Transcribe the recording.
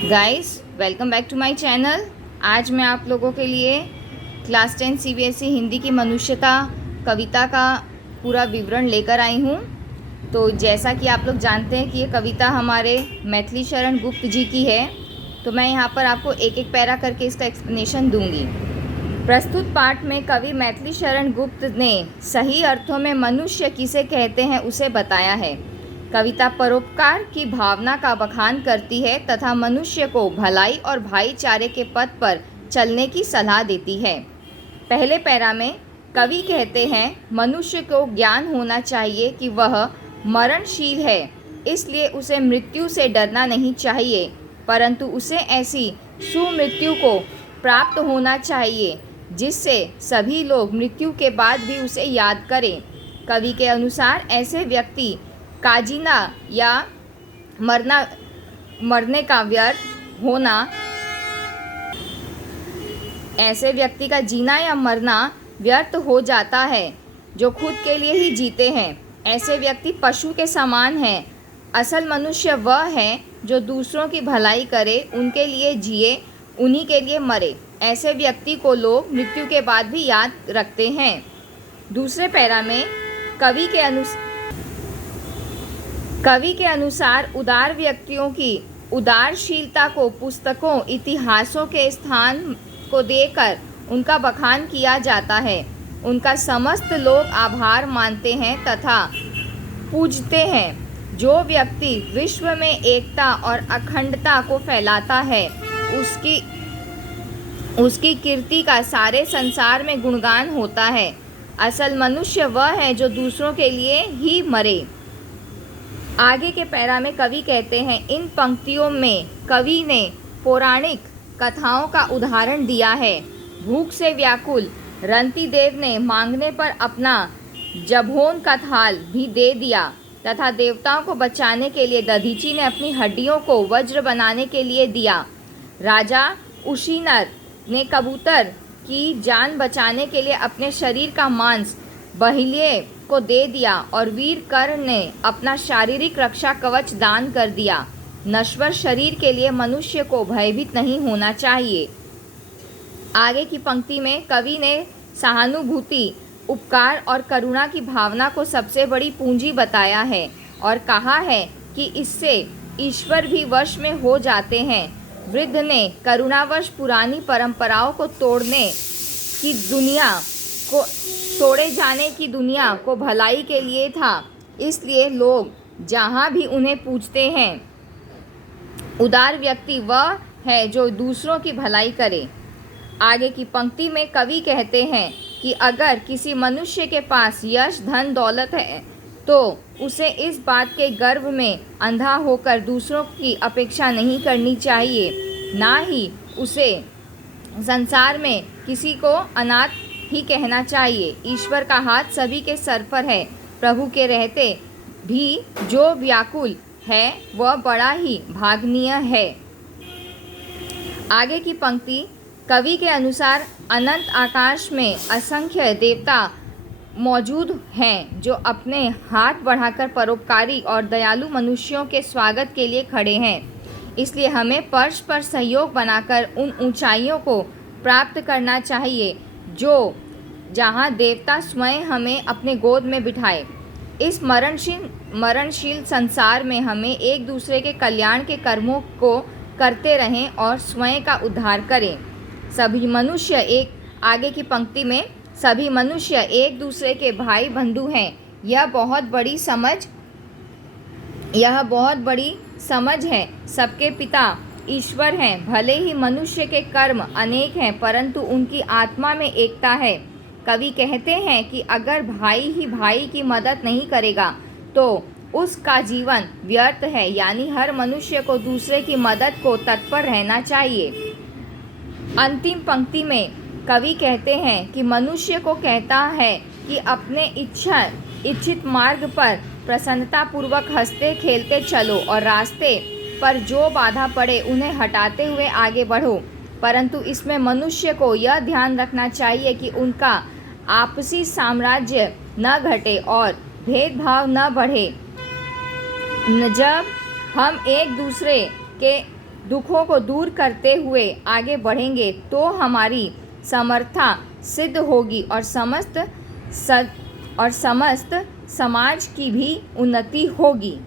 Guys welcome back to my channel. आज मैं आप लोगों के लिए क्लास 10 सीबीएसई हिंदी की मनुष्यता कविता का पूरा विवरण लेकर आई हूँ। तो जैसा कि आप लोग जानते हैं कि ये कविता हमारे मैथिली शरण गुप्त जी की है, तो मैं यहाँ पर आपको एक एक पैरा करके इसका एक्सप्लेनेशन दूंगी। प्रस्तुत पाठ में कवि मैथिली शरण गुप्त ने सही अर्थों में मनुष्य किसे कहते हैं उसे बताया है। कविता परोपकार की भावना का बखान करती है तथा मनुष्य को भलाई और भाईचारे के पथ पर चलने की सलाह देती है। पहले पैरा में कवि कहते हैं मनुष्य को ज्ञान होना चाहिए कि वह मरणशील है, इसलिए उसे मृत्यु से डरना नहीं चाहिए, परंतु उसे ऐसी सुमृत्यु को प्राप्त होना चाहिए जिससे सभी लोग मृत्यु के बाद भी उसे याद करें। कवि के अनुसार ऐसे व्यक्ति का जीना या मरने का व्यर्थ होना ऐसे व्यक्ति का जीना या मरना व्यर्थ हो जाता है जो खुद के लिए ही जीते हैं। ऐसे व्यक्ति पशु के समान हैं। असल मनुष्य वह है जो दूसरों की भलाई करे, उनके लिए जिए, उन्हीं के लिए मरे। ऐसे व्यक्ति को लोग मृत्यु के बाद भी याद रखते हैं। दूसरे पैरा में कवि के अनुसार उदार व्यक्तियों की उदारशीलता को पुस्तकों, इतिहासों के स्थान को देकर उनका बखान किया जाता है। उनका समस्त लोग आभार मानते हैं तथा पूजते हैं। जो व्यक्ति विश्व में एकता और अखंडता को फैलाता है, उसकी कीर्ति का सारे संसार में गुणगान होता है। असल मनुष्य वह है जो दूसरों के लिए ही मरे। आगे के पैरा में कवि कहते हैं इन पंक्तियों में कवि ने पौराणिक कथाओं का उदाहरण दिया है। भूख से व्याकुल रंती देव ने मांगने पर अपना जभोन का थाल भी दे दिया तथा देवताओं को बचाने के लिए दधीची ने अपनी हड्डियों को वज्र बनाने के लिए दिया। राजा उशीनर ने कबूतर की जान बचाने के लिए अपने शरीर का मांस बहिलिये को दे दिया और वीर कर्ण ने अपना शारीरिक रक्षा कवच दान कर दिया। नश्वर शरीर के लिए मनुष्य को भयभीत नहीं होना चाहिए। आगे की पंक्ति में कवि ने सहानुभूति, उपकार और करुणा की भावना को सबसे बड़ी पूंजी बताया है और कहा है कि इससे ईश्वर भी वश में हो जाते हैं। वृद्ध ने करुणावश पुरानी परंपराओं को तोड़े जाने की दुनिया को भलाई के लिए था, इसलिए लोग जहाँ भी उन्हें पूजते हैं। उदार व्यक्ति वह है जो दूसरों की भलाई करे। आगे की पंक्ति में कवि कहते हैं कि अगर किसी मनुष्य के पास यश, धन, दौलत है तो उसे इस बात के गर्व में अंधा होकर दूसरों की अपेक्षा नहीं करनी चाहिए, ना ही उसे संसार में किसी को अनाथ ही कहना चाहिए। ईश्वर का हाथ सभी के सर पर है। प्रभु के रहते भी जो व्याकुल है वह बड़ा ही भागनीय है। आगे की पंक्ति कवि के अनुसार अनंत आकाश में असंख्य देवता मौजूद हैं जो अपने हाथ बढ़ाकर परोपकारी और दयालु मनुष्यों के स्वागत के लिए खड़े हैं। इसलिए हमें परस्पर सहयोग बनाकर उन ऊंचाइयों को प्राप्त करना चाहिए जो जहाँ देवता स्वयं हमें अपने गोद में बिठाए। इस मरणशील संसार में हमें एक दूसरे के कल्याण के कर्मों को करते रहें और स्वयं का उद्धार करें। आगे की पंक्ति में सभी मनुष्य एक दूसरे के भाई बंधु हैं। यह बहुत बड़ी समझ है। सबके पिता ईश्वर हैं। भले ही मनुष्य के कर्म अनेक हैं, परंतु उनकी आत्मा में एकता है। कवि कहते हैं कि अगर भाई ही भाई की मदद नहीं करेगा तो उसका जीवन व्यर्थ है, यानी हर मनुष्य को दूसरे की मदद को तत्पर रहना चाहिए। अंतिम पंक्ति में कवि कहते हैं कि मनुष्य को कहता है कि अपने इच्छित मार्ग पर प्रसन्नतापूर्वक हंसते खेलते चलो और रास्ते पर जो बाधा पड़े उन्हें हटाते हुए आगे बढ़ो, परंतु इसमें मनुष्य को यह ध्यान रखना चाहिए कि उनका आपसी साम्राज्य न घटे और भेदभाव न बढ़े। जब हम एक दूसरे के दुखों को दूर करते हुए आगे बढ़ेंगे तो हमारी समर्था सिद्ध होगी और समस्त समाज की भी उन्नति होगी।